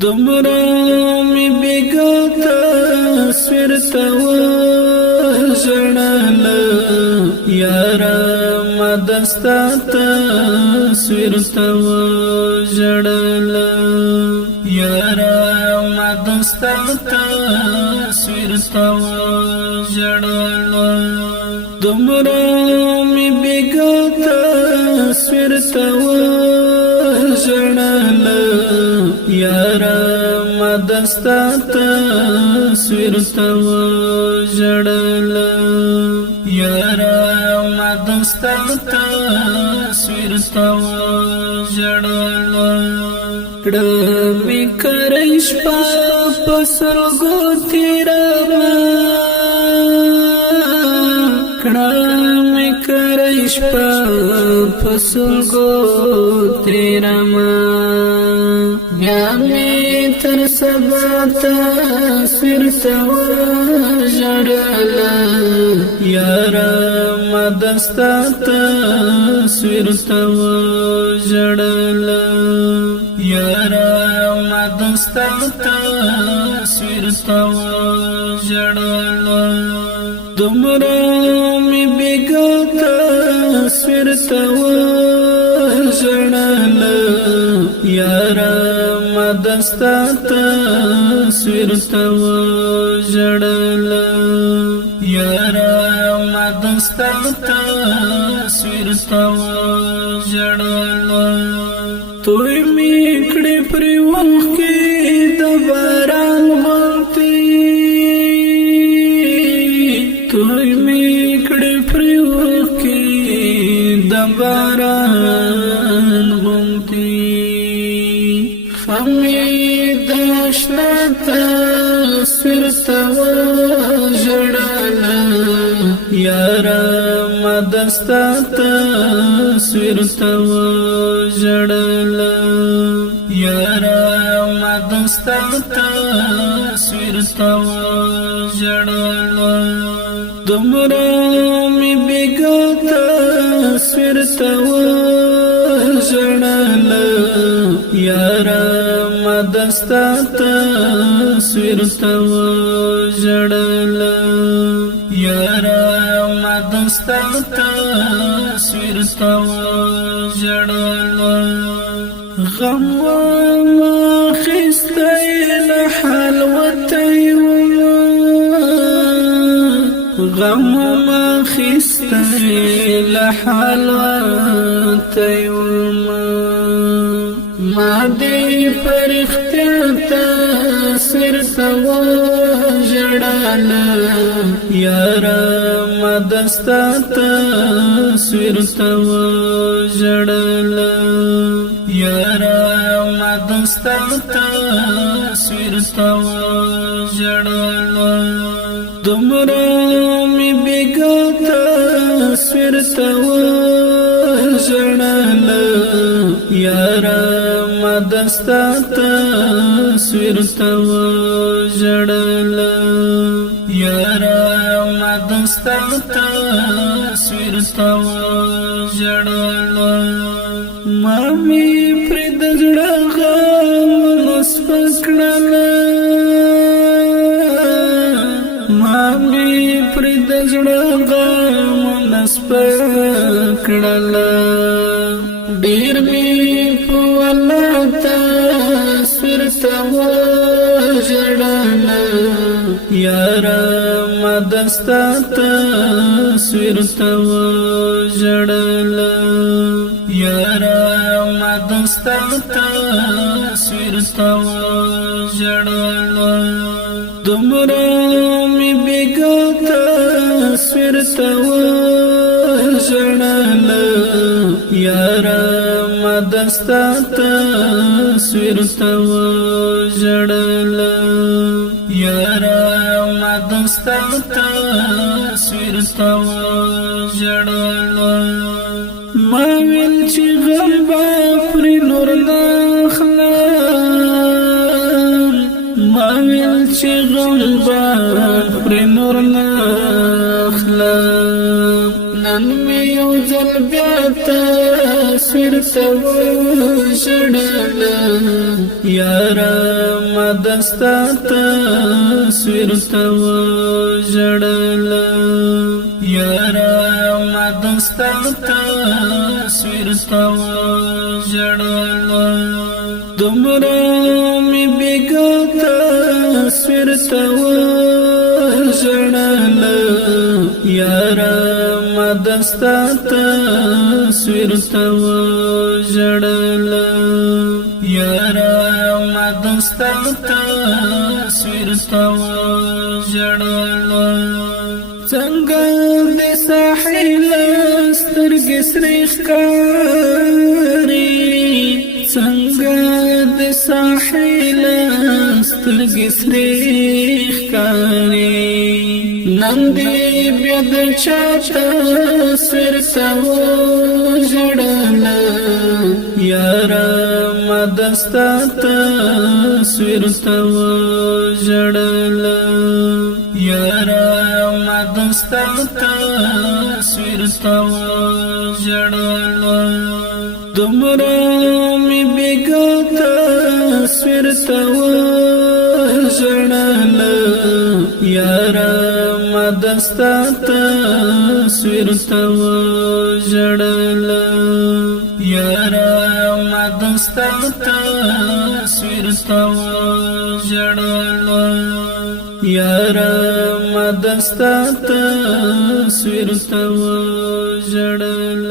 دمرا می بیگا تصویر تا وژړل یارا ما دستا تصویر تا وژړل یارا ما دستا تصویر تا وژړل دمرا می بیگا تصویر تا وژړل یارا ما دستا تصویر تا وژړل یارا ما دستا تصویر تا وژړل ډمې کرش په سرګو تیرما ډمې کرش په سرګو تیرما بیا می تر سبا تصویر تا وژړل یارا ما دستا تصویر تا وژړل یارا ما دستا تصویر تا وژړل دمرا می بیگا تصویر تا وژړل یارا ما دستا تصویر تا وژړل یارا ما دستا تصویر تا وژړل توی می کړې پر وخت کې د باران غوندې توی می کړې پر وخت کې د باران غوندې خمې داشنا تصویر تا وژړل یارا ما دستا تصویر تا وژړل یارا ما دستا تصویر تا وژړل دمرا می بیگا تصویر تا وژړل یارا ما دستا تصویر تا وژړل یارا ما دستا تصویر تا وژړل غم ما خسته له حلوته غم ما خسته له حلوته ما دې پرختیا تصویر تا وژړل یارا ما دستا تصویر تا وژړل یارا ما دستا تصویر تا وژړل دمرا می بیگا تصویر تا وژړل یارا ما دستا تصویر تا وژړل یارا ما دستا تصویر تا وژړل ما می پر د زړه غم سپکړل ما می پر د زړه غم سپکړل ډیر می په الله تصویر تا وژړل یارا ما دستا تصویر تا وژړل یارا ما دستا تصویر تا وژړل دمرا می بیگا تصویر تا وژړل یارا ما دستا تصویر تا وژړل یارا ما دستا تصویر تا وژړل ما ویل چې غم به پر نور نخلم ما ویل چې غم به پر نور نخلم نن مې یو ځل بیا تصویر تصویر تو جړل یارا مدستا تصویر تو جړل یارا مدستا تصویر تو جړل دمرا می بیگا تصویر تو جړل یارا مدستا تصویر تو جړل یارا مدستا تصویر تو جړل څنګه د ساحل سترګې سرې ښکاري څنګه د ساحل سترګې سرې ښکاري نن دې بیا د چا تصویر تو جړل یارا مدستا تصویر تو جړل یارا مدستا تصویر تو جړل دمرا می بیگا تصویر تو جړل یارا مدستا تصویر تو جړل یارا مدستا تصویر تو جړل یارا مدستا تصویر تو جړل